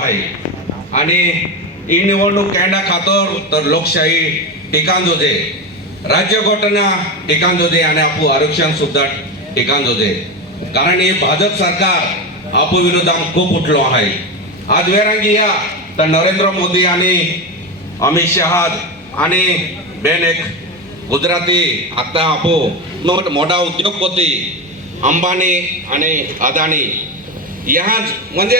आहे. आणि ही निवडणूक केंद्रा खातोर तर लोकशाही टिकान जोजे. राज्य घटना टिकान जोजे आणि आपू आरक्षण सुद्धा टिकान जोजे. कारण हे भाजप सरकार आपू विरोधात खूप उठलो आहे. आज वेरांगी या तर नरेंद्र मोदी आणि अमित शहा आणि बेन एक गुजराती आता आपू मोठा उद्योगपती अंबानी आणि अदानी ह्याच म्हणजे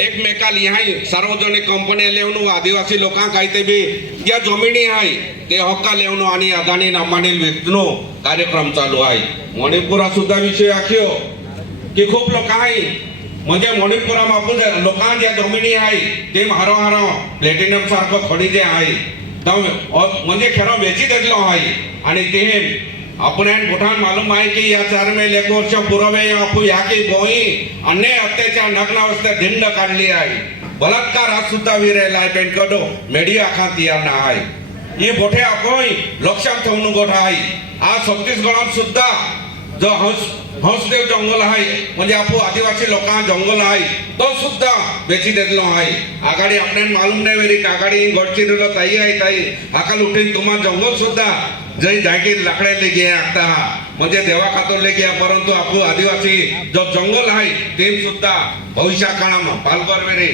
एकमेकाल ह्या सार्वजनिक कंपन्या लेवून आदिवासी लोकांक काय ते बी. ज्या जमिनी आहे ते हक्का लेवून आणि अदानी अंबानी विकणू कार्यक्रम चालू आहे. मणिपुरा सुद्धा विषय आख्यो की खूप लोक आहे. म्हणजे मणिपुरा आपण लोकां ज्या जमिनी आहे ते हारो हारो प्लॅटिनम सारखं खनिजे आहे. म्हणजे खरं वेची येतलो आहे. आणि ते अपने मोठान मालूम आहे की या चार में एक वर्ष पुरावे आपू या की गोई अन्याय अत्याचार नग्नावस्था धिंड काढली आहे बलात्कार हा सुद्धा विरेला आहे पेंटकडो मीडिया खान तयार ना आहे ही बोठे आपण लक्षात ठेवून गोठा आहे आज छत्तीसगडात सुद्धा जो हंस हंसदेव जंगल आहे म्हणजे आपू आदिवासी लोकां जंगल आहे तो सुद्धा बेची देतलो आहे। आघाडी आपल्याला मालूम नाही वेरी आघाडी गडचिरोलीला ताई आहे ताई। हाका लुटीन तुम्हा जंगल सुद्धा। जय जागीर लाकड्याले घे आता म्हणजे देवा खातरले घे परंतु आपू आदिवासी जो जंगल आहे ते सुद्धा भविष्या काळात पालघर वेरी.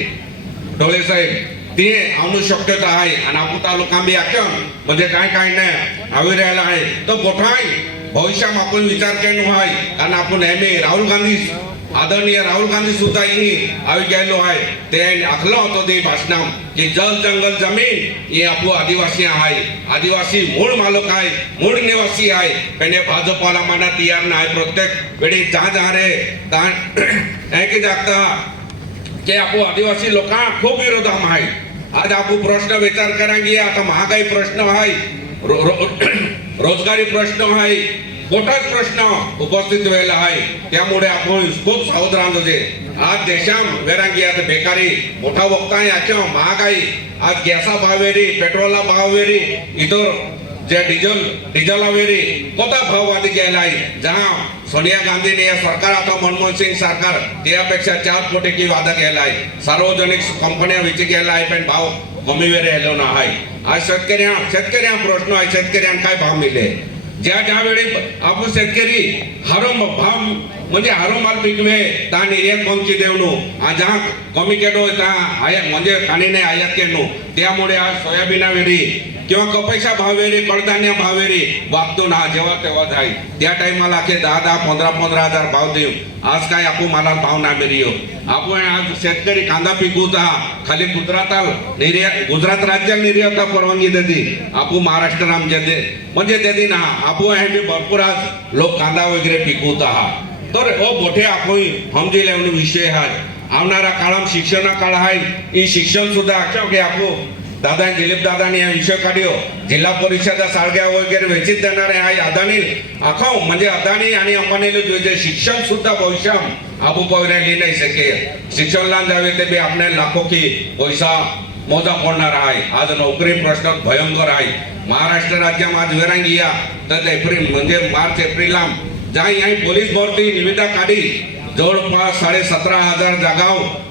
डोळे साहेब ते आणू शक्यता आहे. आणि आपण तालुका बी आख्या म्हणजे काय काय नाही हवी राहिला आहे. तो गोठाय भविष्यात आपण विचार केलो आहे कारण आपण नेहमी राहुल गांधी आदरणीय राहुल गांधी सुद्धा इनी आवी गेलो आहे. ते आखलो होतो ते भाषणाम की जल जंगल जमीन हे आपू आदिवासी आहे. आदिवासी मूळ मालक आहे मूळ निवासी आहे. पण हे भाजपाला मना तयार नाही प्रत्येक वेळी जा जा रे. ता की जागता? की आपू आदिवासी लोकां खूप विरोधाम आहे. आज आपू प्रश्न विचार करांगी आता महागाई प्रश्न आहे. रो- रो- रोजगारी प्रश्न आहे. मोठाच प्रश्न उपस्थित व्हायला आहे. त्यामुळे आपण खूप सावध राहत आज देशात वेरांगी आता बेकारी मोठा वक्ता आहे याच्या महागाई आज गॅसा भाव वेरी पेट्रोलला भाव वेरी इतर जे डिझेल डिझेला वेरी कोणता भाव वाढी गेला आहे? जहा सोनिया गांधीने या सरकार आता मनमोहन सिंग सरकार त्यापेक्षा चार कोटी की वादा केला आहे. सार्वजनिक कंपन्या विची गेला आहे पण भाव कमी वेळ आलो ना आहे आज शेतकऱ्या शेतकऱ्या प्रश्न आहे शेतकऱ्यांना काय भाव मिळले? ज्या ज्या वेळी आपण शेतकरी हारो भाव म्हणजे हारो माल पिकवे ता निर्यात कमची देवणू आज जहा कमी केलो ता आया म्हणजे काणीने आयात केलो त्यामुळे आज सोयाबीना वेळी किंवा कपैशा भावेरे कडधान्य भावेरे वापतो ना जेव्हा तेव्हा जाई. त्या टायमाला अखेर दहा दहा पंधरा पंधरा हजार भाव देऊ. आज काय आपण मला भाव ना मिळियो आपण आज शेतकरी कांदा पिकवत आहात खाली गुजराताल निर्यात गुजरात राज्याला निर्यात परवानगी देते. आपण महाराष्ट्र आमच्या म्हणजे दे म्हणजे देते ना. आपण हे बी भरपूर आज लोक कांदा वगैरे पिकवत आहात तर ओ मोठे आपण समजेल एवढे विषय आहे आवणारा काळात शिक्षण काळ आहे ही शिक्षण सुद्धा अच्छा की आपण दादा दिलीप दादानी हा विषय काढ्यो. जिल्हा परिषदा सारख्या वगैरे वेचित देणारे हा अदानी आखाव म्हणजे अदानी आणि अंबानीला जे शिक्षण सुद्धा भविष्यात आपण पवऱ्याली नाही शके शिक्षणला जावे ते बी आपल्या लाखो की पैसा मोजा फोडणार आहे. आज नोकरी प्रश्न भयंकर आहे. महाराष्ट्र राज्यात आज वेरांगी या. तर एप्रिल म्हणजे मार्च एप्रिलला जाई आई पोलीस भरती निविदा काढी. जवळपास साडे सतरा हज़ार जागा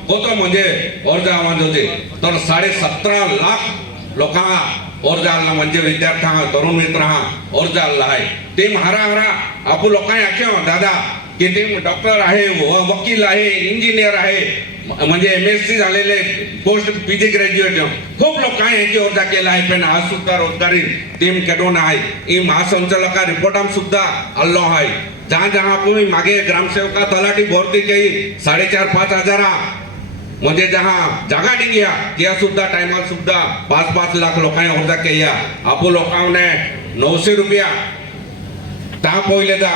होतो म्हणजे अर्ज़ होते. तर साडे सतरा लाख लोकांना अर्ज़ आला म्हणजे विद्यार्थ्यांना तरुण मित्र हा अर्ज़ आला आहे. ते हारा हारा आपण लोकांनी आख्यो दादा, की ते डॉक्टर आहे वकील आहे इंजिनियर आहे, म्हणजे एम एस सी झालेले पोस्ट पी जी ग्रॅज्युएट खूप लोकांनी याची अर्ज़ केला आहे, पण आज सुद्धा रोजगारी टीम केडून आहे. ही महासंचालका रिपोर्टाम सुद्धा आल्लो आहे. जहा जहा आपण मागे ग्रामसेवका तलाठी भरती केली साडेचार पाच हजारा. म्हणजे जहा जागा निघ्या त्या सुद्धा टायमाला सुद्धा पाच पाच लाख लोकांनी अर्ज केल्या आपू लोकांना नऊशे रुपया. ता पहिले दा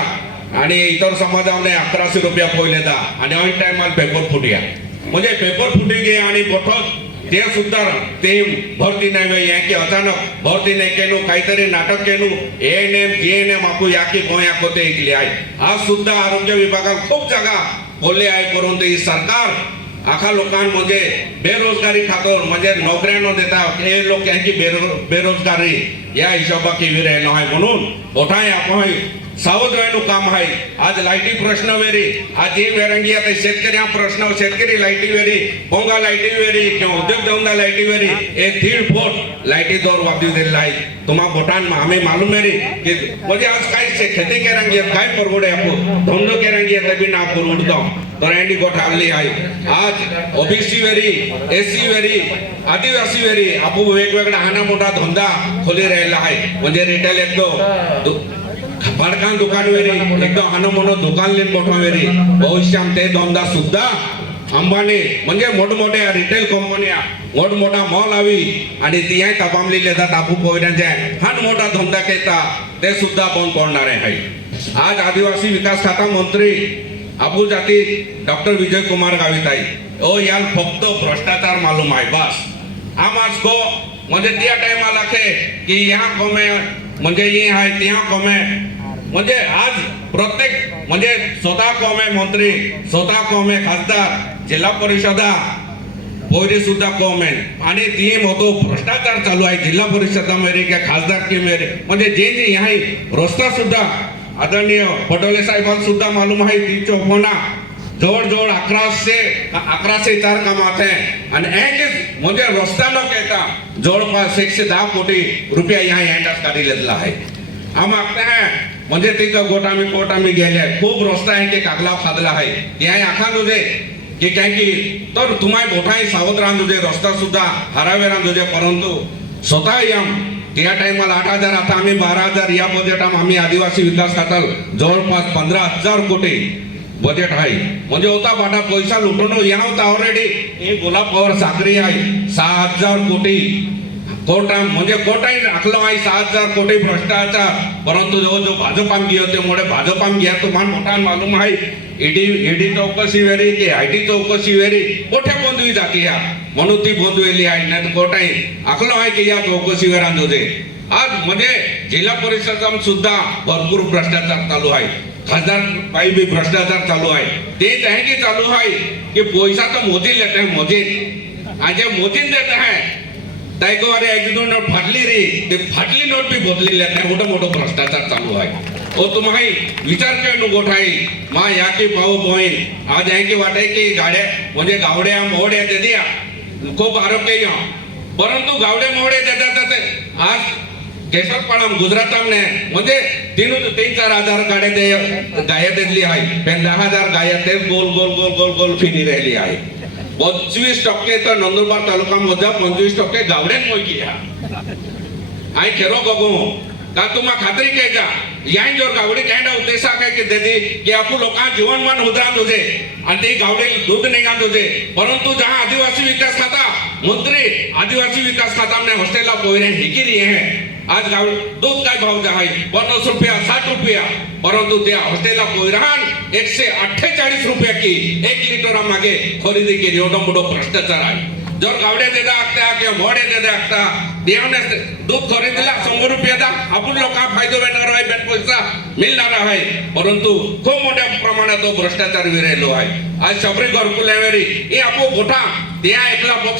आणि इतर समाजाने अकराशे रुपया पहिले दा आणि ऑन टायमाला पेपर फुटया. म्हणजे पेपर फुटी गे आणि बोठत ते सुद्धा ते भरती नाही वेळ या अचानक भरती नाही केलो काहीतरी नाटक केलो A N M G N M आपू या की गोंया कोते ऐकले आहे आज सुद्धा आरोग्य विभागात खूप जागा बोलले आहे परंतु ही सरकार आखा लोकांना म्हणजे बेरोजगारी खातर म्हणजे नोकऱ्या न देता हे लोक यांची बेरो बेरोजगारी या हिशोबा केवी राहिलो आहे म्हणून मोठा आपण सावध काम आहे. आज लाईटी प्रश्न वेरी. आज ही वेरंगी आता शेतकरी हा प्रश्न शेतकरी लाईटी वेरी पोंगा लाईटी वेरी किंवा उद्योग धंदा लाईटी वेरी हे दीड फूट लाईटी दर वापरू दिलेला आहे. तुम्हा बोटान आम्ही मालूम आहे की म्हणजे आज काय शे- खेती केरांगी आहेत, काय परवडे आपू धंदो केरंगी आहे बी ना परवडतो. तर अँडी गोठ आली आहे. आज ओबीसी वेरी एसी वेरी आदिवासी वेरी आपू वेगवेगळा हाना मोठा धंदा खोली राहिला आहे. म्हणजे रिटेल एकदम फडकान दुकान वेरी एकदम हानो मोठो दुकान लेन मोठो वेरी भविष्यात ते धंदा सुद्धा। अंबानी म्हणजे मोठमोठ्या रिटेल कंपन्या मोठमोठा मॉल आवी आणि तियाय तपामली लेतात टापू पोयऱ्यांचे हान मोठा धंदा केता ते सुद्धा बंद पडणार आहे. आज आदिवासी विकास खाता मंत्री अबू जाती डॉक्टर विजय कुमार गाविताई. ओ याल फक्त भ्रष्टाचार मालूम आहे बस. आम आज को म्हणजे त्या टायमाला की या कमे म्हणजे हे आहे त्या कोमे. म्हणजे आज प्रत्येक म्हणजे स्वतः कोमे मंत्री स्वतः कोमे खासदार जिल्हा परिषदा पोरी सुद्धा कोमे. आणि ती मोठो भ्रष्टाचार चालू आहे जिल्हा परिषदा मेरे किंवा खासदारकीमध्ये म्हणजे जे जे आहे रस्ता सुद्धा आदरणीय पटोले साहेबांना सुद्धा मालूम आहे ती चौपना जवळजवळ अकराशे अकराशे चार कामात आहे आणि एक म्हणजे रस्ता लोक येता जवळपास एकशे दहा कोटी रुपया ह्या हँडात काढलेला आहे आम मागता है। म्हणजे तिथं गोटामी कोटामी गेले खूप रस्ता आहे की कागला फादला आहे ते आखा तुझे की काय की तर तुम्हाला मोठाही सावध राहून तुझे रस्ता सुद्धा हरावे राहून तुझे परंतु स्वतः यम त्या टायमाला आठ हजार आता आम्ही बारा हजार या बजेटात आम्ही आदिवासी विकास खात्याला जवळपास पंधरा हजार कोटी बजेट आहे म्हणजे होता बाटा पैसा लुटून या होता ऑलरेडी हे गुलाब पवार साखरी आहे. सहा हजार कोटी. कोटा म्हणजे कोटाही राखलं आहे. सहा हजार कोटी भ्रष्टाचार. परंतु जो जो भाजपाम गियो त्यामुळे भाजपाम घ्या तुम्हाला मोठा मालूम आहे. ईडी ईडी चौकशी वेरी की आय टी चौकशी वेरी. मोठ्या बंधवी जाती या. म्हणून ती बंधवेली आहे. नाही कोटाही आखलं आहे की या चौकशी होते आज म्हणजे जिल्हा परिषदात सुद्धा भरपूर भ्रष्टाचार चालू आहे. खासदार पायी बी भ्रष्टाचार चालू आहे. ते आहे चालू आहे की पैसा तर मोदी लेते हैं मोदी आज जे मोदीन देत आहे तायको अरे एक दोन नोट फाटली रे. ते फाटली नोट बी बदलेली आहे मोठं मोठं भ्रष्टाचार चालू आहे. ओ तुम्हाही विचार केला नको आहे मा या की भाऊ बहीण आज आहे की वाटे की गाड्या म्हणजे गावड्या मोहड्या दे द्या खूप आरोग्य या परंतु गावडे मोहडे देतात. आज आज केशवपाडम गुजरातामने म्हणजे तीन तीन चार हजार गाड्या ते गाया दिली आहे. पण दहा हजार गाया ते गोल गोल गोल गोल गोल फिरी राहिली आहे. पंचवीस टक्के तर नंदुरबार तालुक्यामध्ये पंचवीस टक्के गावड्यात पैकी आहे. खेरो बघू. का तुम्हा खात्री केजा याय जोर गावडी काय ना उद्देशा काय की देती की आपू लोकां जीवनमान उदाहरण होते. आणि ते गावडे दूध निघात होते. परंतु जहा आदिवासी विकास खाता मंत्री आदिवासी विकास खाता हमने हॉस्टेलला पोयरे हिकिरी है आज गाव दूध काय भाव आहे पन्नास रुपया, साठ रुपया. परंतु त्या हॉस्टेलला पोयरान एकशे अठ्ठेचाळीस रुपया की एक लिटर मागे खरेदी केली. एवढा मोठा भ्रष्टाचार आहे. जर गावडे देता आखता किंवा मोडे देता आखता देवने दूध खरेदीला शंभर रुपया दा आपण लोक फायदो भेटणार आहे, भेट पैसा मिळणार आहे. परंतु खूप मोठ्या प्रमाणात तो भ्रष्टाचार विरायलो आहे. आज शबरी घरकुल्यावेरी हे आपो मोठा त्या एकला